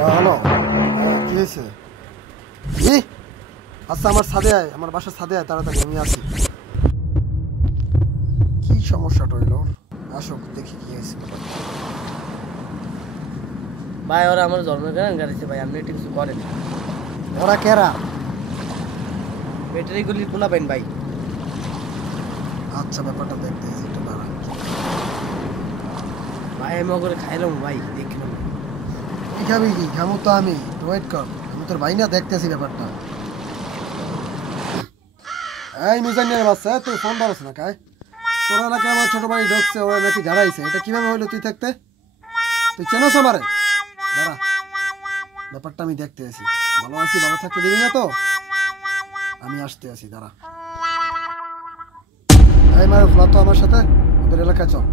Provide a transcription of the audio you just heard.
Hello, কি হয়েছে? জি, আচ্ছা আমার ছাদে আয়, আমার বাসার ছাদে আয় তাড়াতাড়ি, আমি আসি। কি সমস্যাটা হইল? আসুক দেখি কি হয়েছে। ভাই ওরা আমার জন্মের গান গাড়িছে ভাই, আপনি একটু কিছু করেন। ওরা কেরা? ব্যাটারিগুলি পোলাবেন ভাই। আচ্ছা ব্যাপারটা দেখতে এসে একটু দাঁড়া। ভাই আমি ওগুলো খাইলাম ভাই, দেখলাম। কি খাবি? কি খামু তো আমি, ওয়েট কর, আমি তোর ভাই না, দেখতেছি ব্যাপারটা। এই নুজানিয়ার বাচ্চা, তুই ফোন ধরছ না কায়? তোর এলাকায় আমার ছোট ভাই ঢুকছে, ওরা নাকি গাড়াইছে, এটা কিভাবে হইলো তুই থাকতে? তুই চেনস আমারে? দাঁড়া, ব্যাপারটা আমি দেখতে আছি। ভালো আছি, ভালো থাকতে দিবি না তো? আমি আসতে আছি, দাঁড়া। এই মারুফ, লা তো আমার সাথে ওদের এলাকায় চল।